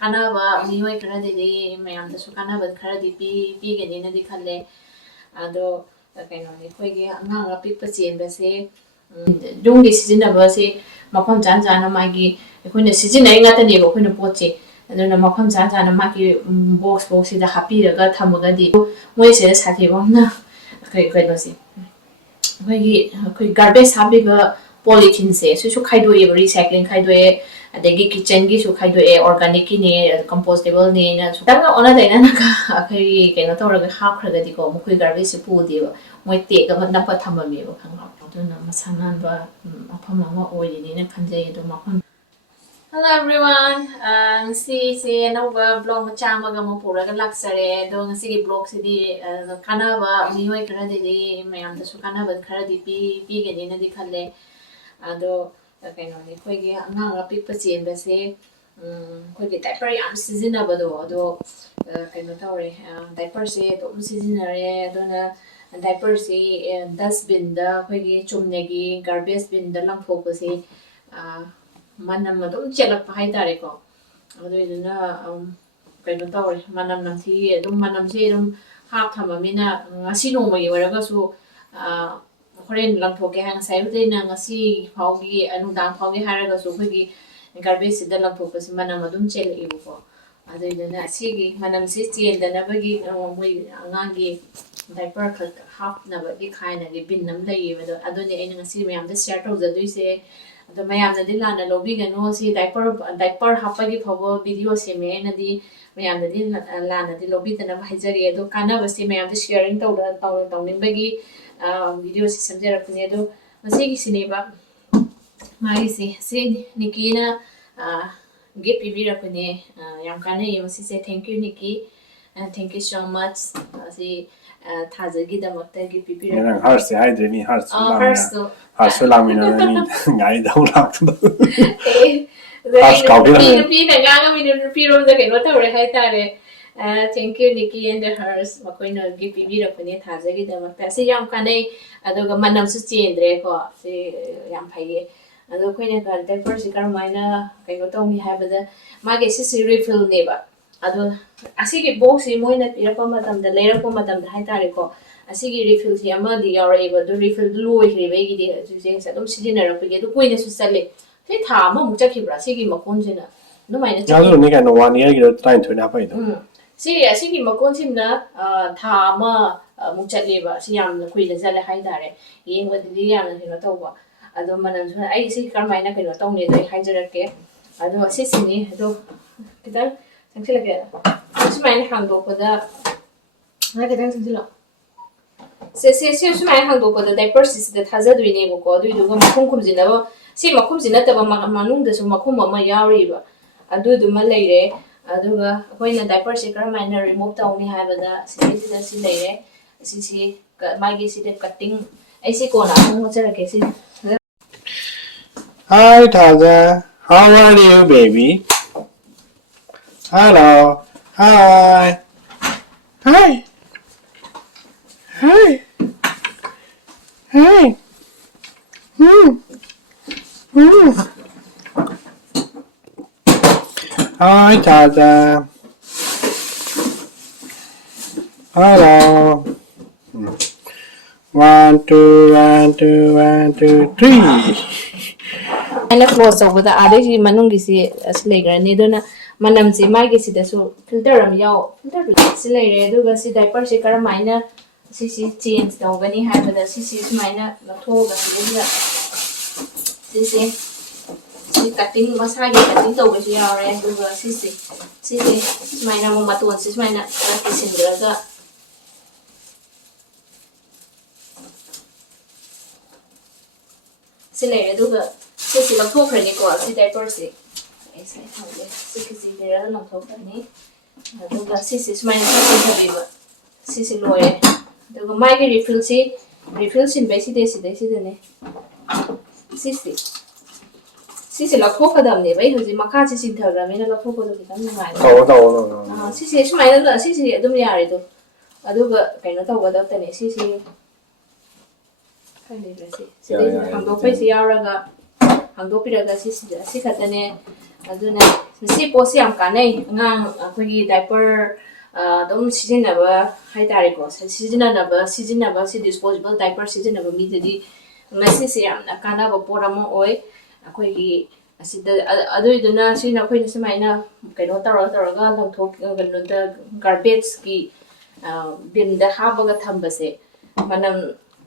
kanaba miyoi kharadidi mayamdasu kanaba kharadi piganina di khalle ado kainoni khoigi angang apikpa chenbase dung gi sijinaba se mapham jan jana magi khoina sijinai ngatani bo khoina poche aduna mapham jan jana magi box sida hapiraga thamagadi moi se sathi bomna kaino se khoigi garbage habiba polythene se su khaidoe recycling khaidoe adegi kitchen gi su khaidoe organic ni compostable ni na su tanga ona daina na ka khari kaino toraga half khagadi ko mo khoi garbage se pu di moi te ga na pa thamami bo khanga aduna masanan ba mapham ma oirino na khanjai do mapham. Hello everyone, si another vlog chama ga mo pura ga laksare do ngasi vlog si di kanaba miyoi kharadidi mayam da su kanaba kharadi pi ga ni na di khalle ado kaino ni khoigi angang apikpa chenbase khoigi diaper yam sijinaba do kaino tawre diaper se dum sijinare adona diaper se dustbin da khoigi chumnegi garbage bin da langthokpa se manam adum chelakpa haitare ko adoiduna kaino tawre manam namthi adum manam se adum hap thamamina ngasi nomagi waraga su horen langthoke hang sayude na ngasi phaugi anudang phaugi haraga su khogi garbage sida langthoka si manam adum chele ibuko adoiduna sigi manam si chendana bagi moi angangi diaper khat hap na bagi khaina gi bin nam lai bado adoni aina ngasi mayam da share tawjadui se ado mayam na di lana lobi gano si diaper hapagi phawo video seme na di mayam na di lana di lobi tana bhaijari ado kana basi mayam da sharing tawning bagi video si samjara pune ado masi gi sineba mai si nikina gift pibira pune yam kanei masi say thank you Nikki and thank you so much si thazagi damakta gift pibira nang hearts hai deni hearts hearts lamina ni ngai dau lak Pi na nga pi rom da kaino tawre hai tare thank you Nikki and the hers makoina gift pibira pune thazagi damakta si yam kanei adoga manam su chendre ko si yam phaiye ado khoina ka diaper si karmaina kaino tawmi habada mage si refill neba ado asigi box si moina pirapa matam da lerapa matam da hai tare ko asigi refill si ama di yauraiba do refill loi hribe gi di juse sa dum sijinara pige do koina su sale te tha ma mu chakhibra sigi makon sina no maina chakhibra ni kana 1 year gi do time thoina pai do sigi makon simna tha ma mu chakhliba si yam na kuila jale hai tare yengwa di yam na hino tawba ado manam su ai si karmaina kaino tawne do haijarake ado sisini ado kita sangchila ke sumaina hangdokpada na kita sangchila se sumaina hangdokpada diaper si da thajaduine boko aduiduga makhum khumjinaba si makhum jinataba manungda su makhum ama yauriba aduduma leire aduga akoina diaper si karmaina remove tawni habada sida si leire si magi si cutting ai si kona mo charake si. Hi Taza, how are you baby? Hello. Hi. Hi. Hi. Hi. Hi, Tata. Hello. 1, 2, 1, 2, 1, 2, 3. Ana close over adi manungi si aslegrani dona manam si magi si dasu filter am yaw filter si leire aduga si diaper si karamaina si change tawgani habada si sumaina lathoga si cutting masagi cutting tawga si yawre aduga si sumaina mo maton si sumaina kisindraga si leire aduga si lathokrani ko si diaper si ऐसे होंगे किसी तरह लंथोखनी अदुगा सिसी smile खाबिबा सिसी लोए अदुगा माइगे refill sin besi desi सिसी लखोखदमने बै होजि मखा सि सिन्थग्रामेना लखोखदो खितम नगाय सिसी स्माइल सिसी अदुम यारे दो अदुगा कैनो तवगदा तने सिसी खालिबा सिदे हांदोखै सि यावरागा हांदोपिरागा सिसी खतने aduna ꯁꯤ ꯄꯣꯠꯁꯤ ꯌꯥꯝ ꯀꯥꯟꯅꯩ ꯑꯉꯥꯡ ꯑꯩꯈꯣꯏꯒꯤ ꯗꯥꯏꯄꯔ ꯑꯗꯨꯝ ꯁꯤꯖꯤꯟꯅꯕ ꯍꯥꯏꯇꯥꯔꯦꯀꯣ ꯁꯤꯖꯤꯟꯅꯕ ꯁꯤ ꯗꯤꯁꯄꯣꯖꯤꯕꯜ ꯗꯥꯏꯄꯔ ꯁꯤꯖꯤꯟꯅꯕ ꯃꯤꯗꯗꯤ ꯃꯁꯤꯁꯦ ꯌꯥꯝꯅ ꯀꯥꯟꯅꯕ ꯄꯣꯠ ꯑꯃ ꯑꯣꯏ ꯑꯩꯈꯣꯏꯒꯤ ꯑꯁꯤꯗ ꯑꯗꯨꯏꯗꯨꯅ ꯁꯤꯅ ꯑꯩꯈꯣꯏꯅ ꯁꯨꯃꯥꯏꯅ ꯀꯩꯅꯣ ꯇꯧꯔꯒ ꯀꯩꯅꯣꯗ ꯒꯥꯔꯕꯦꯖꯀꯤ ꯕꯤꯟꯗ ꯍꯥꯞꯄꯒ ꯊꯝꯕꯁꯦ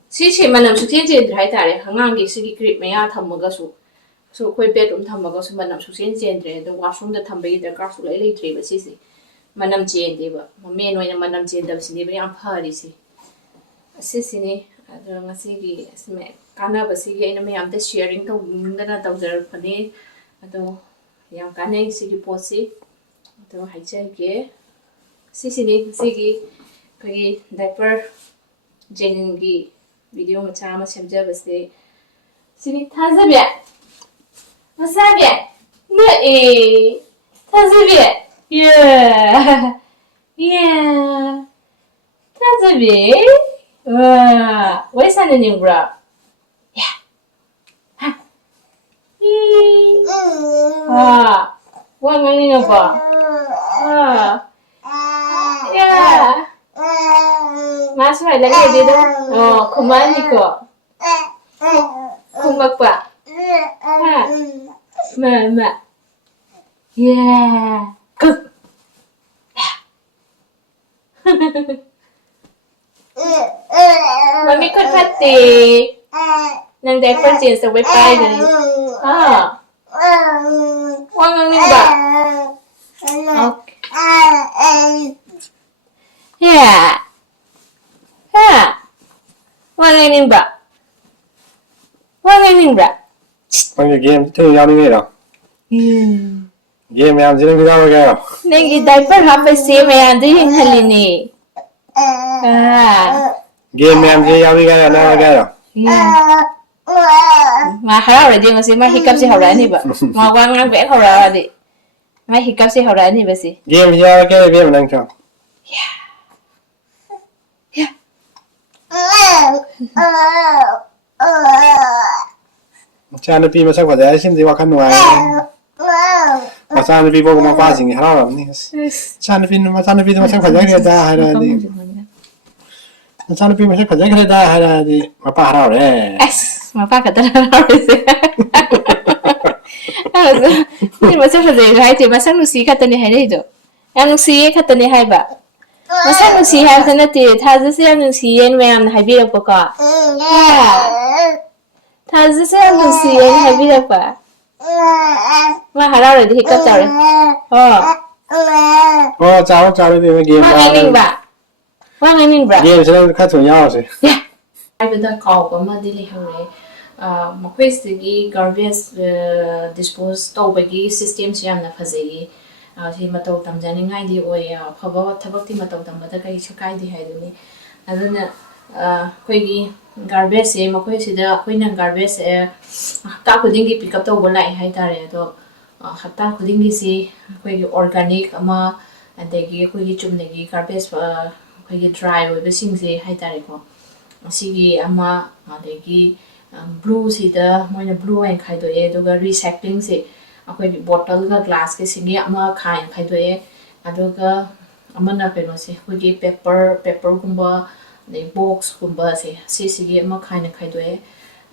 ꯁꯤꯁꯦ ꯃꯅꯝ ꯁꯨꯡꯆꯦꯟ ꯆꯦꯟꯗ꯭ꯔꯦ ꯍꯥꯏꯇꯥꯔꯦ ꯑꯉꯥꯡꯒꯤ ꯁꯤꯒꯤ ꯀ꯭ꯔꯤꯞ ꯃꯌꯥ ꯊꯝꯃꯒꯁꯨ ꯑꯩꯈꯣꯏ ꯕꯦꯠꯔꯨꯝ ꯊꯝꯃꯒꯁꯨ ꯃꯅꯝ ꯁꯨꯡꯆꯦꯟ ꯆꯦꯟꯗ꯭ꯔꯦ ꯑꯗꯣ ꯋꯥꯁꯔꯨꯝꯗ ꯊꯝꯕꯒꯤ ꯗꯔꯀꯥꯔ ꯁꯨꯡꯂꯩ ꯂꯩꯇ꯭ꯔꯦꯕ ꯁꯤꯁꯦ ꯃꯅꯝ ꯆꯦꯟꯗꯦꯕ ꯃꯦꯟ ꯑꯣꯏꯅ ꯃꯅꯝ ꯆꯦꯟꯗꯕꯁꯤꯅꯦꯕ ꯌꯥꯝ ꯐꯔꯤꯁꯦ ꯑꯁꯤꯁꯤꯅꯤ ꯑꯗꯣ ꯉꯁꯤꯒꯤ ꯀꯥꯟꯅꯕꯁꯤꯒꯤ ꯑꯩꯅ ꯃꯌꯥꯝꯗ ꯁꯤꯌꯔꯤꯡ ꯇꯧꯅꯤꯡꯗꯅ ꯇꯧꯖꯔꯛꯄꯅꯤ ꯑꯗꯣ ꯌꯥꯝ ꯀꯥꯟꯅꯩ ꯁꯤꯒꯤ ꯄꯣꯠꯁꯤ ꯑꯗꯣ ꯍꯥꯏꯖꯒꯦ ꯁꯤꯁꯤꯅꯤ ꯉꯁꯤꯒꯤ ꯑꯩꯈꯣꯏꯒꯤ ꯗꯥꯏꯄꯔ ꯖꯦꯅꯤꯟꯒꯤ ꯚꯤꯗꯤꯑꯣ ꯃꯆꯥ ꯑꯃ ꯁꯦꯝꯖꯕꯁꯦ ꯁꯤꯅꯤ ꯊꯥꯖꯕꯤ ꯃꯁꯥꯕꯤ ꯉꯛꯑꯦ ꯊꯥꯖꯕꯤꯊꯥꯖꯕꯤ ꯋꯥꯔꯤ ꯁꯥꯟꯅꯅꯤꯡꯕ꯭ꯔꯣ ꯋꯥ ꯉꯥꯡꯅꯤꯡꯉꯕꯣ ꯃꯥ ꯁꯨꯃꯥꯏꯅ ꯂꯩꯔꯗꯤ ꯑꯗꯨꯝ ꯈꯨꯃꯛꯑꯅꯤꯀꯣ ꯈꯨꯝꯃꯛꯄ ꯃꯥ Mami khut phatti. Nang diaper change tawai pai gani. Wang ngang ning ba. Yeah. Wang ngang ning ba. Wang ngang ning ba. When the game to yawning it up. Game I'm sitting down again. Nangi diaper happy same and doing halini. Game I'm yawning again now again. Ma haraude masi ma hiccup si harani ba. Ma wang ngang be haradi. Ma hiccup si harani ba si. Game here again game nang chong. Chana pi masak pada sim di wakan nuai. Chana pi bogo ma pasing harau ni. Chana pi masak pada kita haradi. Chana pi masak pada kita haradi. Mapa harau re. Mapa kata harau re. Ni masak pada hai te masak nusi kata ni hai itu. Yang nusi kata ni hai ba. Masak nusi hai sana te. Thazu si yang nusi yang mayam hai bi apa ka. Thazu si yang nusi yang hai bi apa. Ma harau re di hiccup tau re. Chào đi game. Wang ngang ba. Game sẽ khá thú nhau rồi. Haibada call ama dili hore makhwesigi garbage dispose tawbagi system si yamna phajei thi matau tamjani ngai di oi phaba thabakti matau tambada kai chukai di haiduni aduna khoigi garbage se makhwesida khoina garbage hafta khudingi pick up tawba lai hai tare do hafta khudingi si khoigi organic ama adegi khoigi chumnegi garbage khoigi dry oi besingse hai tare ko Sigi ama adegi blue sida moina blue and khaidoe aduga recycling se akoi bottle ga glass ke singi ama khaidoe aduga amana keno se khogi paper gumba the box gumba se sigi ama khaidoe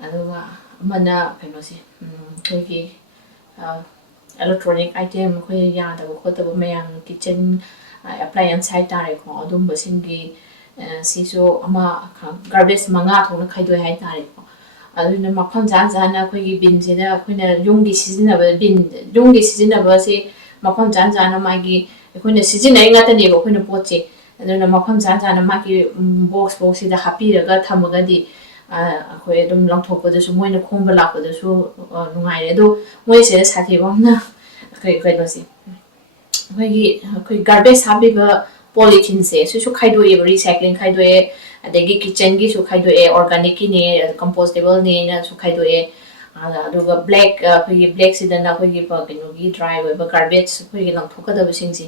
aduga amana keno se khogi electronic item khoi ya da ko ta mayang kitchen appliance hai tare ko adum basingi siso ama garbage manga thona khaidoi hai tare ko aduna mapham jan jana khoi bin sida khoina yunggi sizina ba bin yunggi sizina ba se mapham jan jana magi khoina sizina inga tani ko khoina poche aduna mapham jan jana magi box sida happy raga thamaga di khoi adum langthokpa da su moina khomba lakpa da su nungai re do moi se sathi bamna khoi no si khoi garbage habi ba polythene se su khaidoe recycling khaidoe adegi kitchen gi su khaidoe organic ni compostable ni na su khaidoe aduga black black sidana khoi ba kino gi dry we ba garbage khoi gi lang thoka da singsi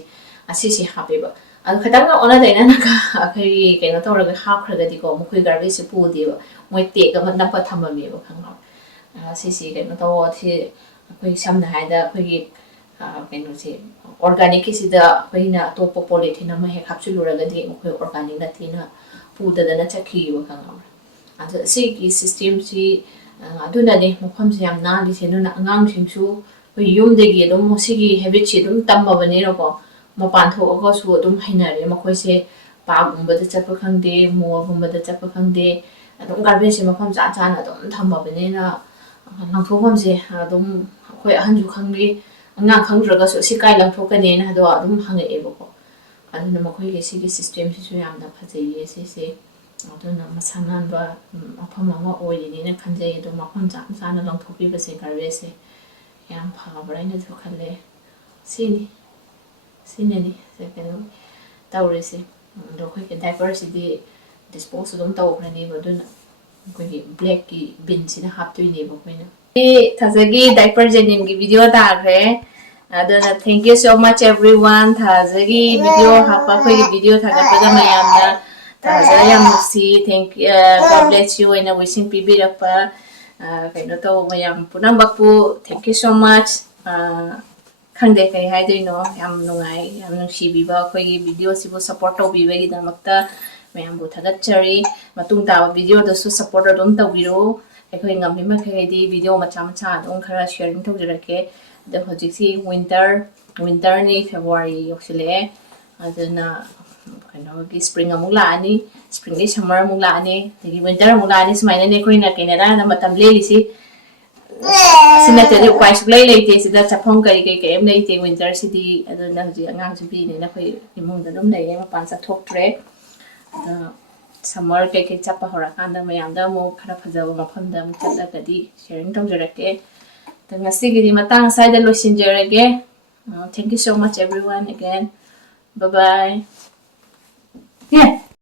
asisi hape ba adu khatanga ona daina na ka khoi kino toraga half khraga di ko khoi garbage pu di ba moi te ga na pa thamami ba khangna asisi kino to thi khoi samna haida khoi gi ꯀꯩꯅꯣꯁꯦ ꯑꯣꯔꯒꯥꯅꯤꯛꯀꯤꯁꯤꯗ ꯑꯩꯈꯣꯏꯅ ꯑꯇꯣꯞꯄ polythene ꯑꯃ ꯍꯦꯛ ꯍꯥꯞꯆꯤꯜꯂꯨꯔꯒꯗꯤ ꯃꯈꯣꯏ organic ꯅꯠꯇꯦꯅ ꯄꯨꯗꯗꯅ ꯆꯠꯈꯤꯕ ꯈꯪꯉꯕ꯭ꯔꯥ ꯑꯗꯣ ꯑꯁꯤꯒꯤ ꯁꯤꯁꯇꯦꯝꯁꯤ ꯑꯗꯨꯅꯅꯦ ꯃꯐꯝꯁꯦ ꯌꯥꯝ ꯅꯥꯜꯂꯤꯁꯦ ꯑꯗꯨꯅ ꯑꯉꯥꯡꯁꯤꯡꯁꯨ ꯑꯩꯈꯣꯏ ꯌꯨꯝꯗꯒꯤ ꯑꯗꯨꯝ ꯃꯁꯤꯒꯤ ꯍꯦꯕꯤꯠꯁꯤ ꯑꯗꯨꯝ ꯇꯝꯃꯕꯅꯤꯅꯀꯣ ꯃꯄꯥꯟ ꯊꯣꯛꯑꯒꯁꯨ ꯑꯗꯨꯝ ꯍꯩꯅꯔꯦ ꯃꯈꯣꯏꯁꯦ ꯄꯥꯔꯛꯒꯨꯝꯕꯗ ꯆꯠꯄ ꯈꯪꯗꯦ ꯃꯣꯜꯒꯨꯝꯕꯗ ꯆꯠꯄ ꯈꯪꯗꯦ ꯑꯗꯨꯝ ꯒꯥꯔꯕꯦꯖꯁꯦ ꯃꯐꯝ ꯆꯥ ꯆꯥꯅ ꯑꯗꯨꯝ ꯊꯝꯃꯕꯅꯤꯅ ꯂꯪꯊꯣꯛꯐꯝꯁꯦ ꯑꯗꯨꯝ ꯑꯩꯈꯣꯏ ꯑꯍꯟꯁꯨ ꯈꯪꯕꯤ ꯑꯉꯥꯡ ꯈꯪꯗ꯭ꯔꯒꯁꯨ ꯁꯤ ꯀꯥꯏ ꯂꯪꯊꯣꯛꯀꯅꯤꯅ ꯑꯗꯣ ꯑꯗꯨꯝ ꯍꯪꯉꯛꯑꯦꯕꯀꯣ ꯑꯗꯨꯅ ꯃꯈꯣꯏꯒꯤ ꯁꯤꯒꯤ ꯁꯤꯁꯇꯦꯝꯁꯤꯁꯨ ꯌꯥꯝꯅ ꯐꯖꯩꯌꯦ ꯁꯤꯁꯦ ꯑꯗꯨꯅ ꯃꯁꯥ ꯅꯥꯟꯕ ꯃꯐꯝ ꯑꯃ ꯑꯣꯏꯔꯤꯅꯦꯅ ꯈꯟꯖꯩ ꯑꯗꯣ ꯃꯐꯝ ꯆꯥꯅ ꯆꯥꯅ ꯂꯪꯊꯣꯛꯄꯤꯕꯁꯦ ꯒꯥꯔꯕꯦꯖꯁꯦ ꯌꯥꯝ ꯐꯕ꯭ꯔꯥ ꯍꯥꯏꯅꯁꯨ ꯈꯜꯂꯦ ꯁꯤꯅꯅꯤ ꯀꯩꯅꯣ ꯇꯧꯔꯤꯁꯦ ꯑꯗꯣ ꯑꯩꯈꯣꯏꯒꯤ ꯗꯥꯏꯄꯔꯁꯤꯗꯤ ꯗꯤꯁꯄꯣꯁ ꯑꯗꯨꯝ ꯇꯧꯈ꯭ꯔꯅꯦꯕ ꯑꯗꯨꯅ ꯑꯩꯈꯣꯏꯒꯤ ꯕ꯭ꯂꯦꯛꯀꯤ ꯕꯤꯟꯁꯤꯗ ꯍꯥꯞꯇꯣꯏꯅꯦꯕ ꯑꯩꯈꯣꯏꯅ ꯊꯥꯖꯒꯤ ꯗꯥꯏꯄꯔ ꯖꯦꯅꯤꯝꯒꯤ ꯚꯤꯗꯤꯑꯣ ꯇꯥꯈ꯭ꯔꯦ ꯑꯗꯨꯅ thank you so much ꯑꯦꯚ꯭ꯔꯤꯋꯥꯟ ꯊꯥꯖꯒꯤ video ꯍꯥꯞꯄ ꯑꯩꯈꯣꯏꯒꯤ ꯚꯤꯗꯤꯑꯣ ꯊꯥꯒꯠꯄꯗ ꯃꯌꯥꯝꯅ ꯊꯥꯖ ꯌꯥꯝ ꯅꯨꯡꯁꯤ ꯊꯦꯡꯛ ꯒꯣꯗ ꯕ꯭ꯂꯦꯁ ꯌꯨ ꯑꯣꯏꯅ ꯋꯤꯁꯤꯡ ꯄꯤꯕꯤꯔꯛꯄ ꯀꯩꯅꯣ ꯇꯧꯕ ꯃꯌꯥꯝ ꯄꯨꯝꯅꯃꯛꯄꯨ ꯊꯦꯡꯛ ꯌꯨ ꯁꯣ ꯃꯆ ꯈꯪꯗꯦ ꯀꯩ ꯍꯥꯏꯗꯣꯏꯅꯣ ꯌꯥꯝ ꯅꯨꯡꯉꯥꯏ ꯌꯥꯝ ꯅꯨꯡꯁꯤꯕꯤꯕ ꯑꯩꯈꯣꯏꯒꯤ ꯚꯤꯗꯤꯑꯣꯁꯤꯕꯨ ꯁꯞꯄꯣꯔꯠ ꯇꯧꯕꯤꯕꯒꯤꯗꯃꯛꯇ ꯃꯌꯥꯝꯕꯨ ꯊꯥꯒꯠꯆꯔꯤ ꯃꯇꯨꯡ ꯇꯥꯕ ꯚꯤꯗꯤꯑꯣꯗꯁꯨ ꯁꯞꯄꯣꯔꯠ ꯑꯗꯨꯝ ꯇꯧꯕꯤꯔꯨ ꯑꯩꯈꯣꯏ ꯉꯝꯃꯤ ꯃꯈꯩꯗꯤ ꯚꯤꯗꯤꯑꯣ ꯃꯆꯥ ꯃꯆꯥ ꯑꯗꯨꯝ ꯈꯔ ꯁꯤꯌꯔꯤꯡ ꯇꯧꯖꯔꯛꯀꯦ ꯑꯗꯣ ꯍꯧꯖꯤꯛꯁꯤ ꯋꯤꯟꯇꯔꯅꯤ ꯐꯦꯕꯋꯥꯔꯤ ꯌꯧꯁꯤꯜꯂꯛꯑꯦ ꯑꯗꯨꯅ ꯀꯩꯅꯣꯒꯤ ꯁ꯭ꯄ꯭ꯔꯤꯡ ꯑꯃꯨꯛ ꯂꯥꯛꯑꯅꯤ ꯁ꯭ꯄ꯭ꯔꯤꯡꯗꯒꯤ ꯁꯝꯃꯔ ꯑꯃꯨꯛ ꯂꯥꯛꯑꯅꯤ ꯑꯗꯒꯤ ꯋꯤꯟꯇꯔ ꯑꯃꯨꯛ ꯂꯥꯛꯑꯅꯤ ꯁꯨꯃꯥꯏꯅꯅꯦ ꯑꯩꯈꯣꯏꯅ ꯀꯦꯅꯦꯗꯥꯗ ꯃꯇꯝ ꯂꯦꯜꯂꯤꯁꯤ ꯑꯁꯤ ꯅꯠꯇ꯭ꯔꯗꯤ ꯎꯄꯥꯏ ꯁꯨꯛꯂꯩ ꯂꯩꯇꯦ ꯁꯤꯗ ꯆꯠꯐꯝ ꯀꯔꯤꯝ ꯂꯩꯇꯦ ꯋꯤꯟꯇꯔꯁꯤꯗꯤ ꯑꯗꯨꯅ ꯍꯧꯖꯤꯛ ꯑꯉꯥꯡꯁꯨ ꯄꯤꯅꯤꯅ ꯑꯩꯈꯣꯏ ꯏꯃꯨꯡꯗ ꯑꯗꯨꯝ ꯂꯩꯌꯦ ꯃꯄꯥꯟ ꯆꯠꯊꯣꯛꯇ꯭ꯔꯦ ꯑꯗ ꯁꯝꯃꯔ ꯀꯩꯀꯩ ꯆꯠꯄ ꯍꯧꯔꯀꯥꯟꯗ ꯃꯌꯥꯝꯗ ꯑꯃꯨꯛ ꯈꯔ ꯐꯖꯕ ꯃꯐꯝꯗ ꯑꯃꯨꯛ ꯆꯠꯂꯒꯗꯤ ꯁꯤꯌꯔꯤꯡ ꯇꯧꯖꯔꯛꯀꯦ ꯑꯗ ꯉꯁꯤꯒꯤꯗꯤ ꯃꯇꯥꯡ ꯑꯁ꯭ꯋꯥꯏꯗ ꯂꯣꯏꯁꯤꯟꯖꯔꯒꯦ thank you so much everyone again bye by